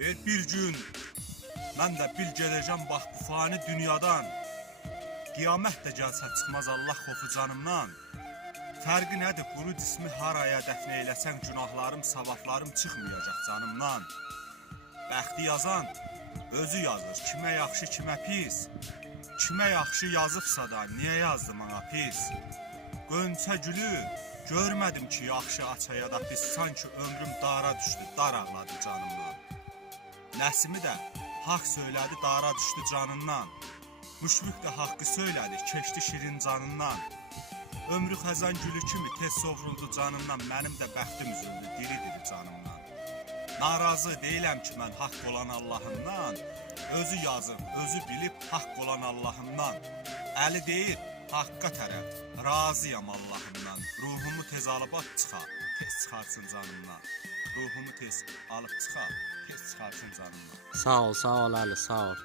Bir gün mən də bil gedəcəm bax bu fani dünyadan. Qiyamət də gəlsə çıxmaz Allah xofu canımdan. Fərqi nədir quru cismi haraya dəfn eyləsən günahlarım, savablarım çıxmayacaq canımdan. Bəxti yazan özü yazır, kimə yaxşı, kimə pis. Kimə yaxşı yazıbsa da niyə yazdı mənə pis? Qönçə gülü görmədim ki yaxşı açaya da pis. Sanki ömrüm dara düşdü, dar ağladı canımdan. Nəsimi də haqq söylədi, dara düşdü canından. Müşfiq də haqqı söylədi, keçdi şirin canından. Ömrü xəzan gülü kimi tez sovruldu canımdan. Mənim də bəxtim üzüldü, diri-diri canımdan. Narazı deyiləm ki mən haqq olan Allahımdan. Özü yazır, özü bilib haqq olan Allahımdan. Əli deyir haqqa tərəf, razıyam Allahımdan. Ruhumu tez alıp çıxa, tez çıxarsın canımdan. Ruhumu tez alıp çıxa, tez çıxarsın canımdan. Sağ ol Ali, sağ ol.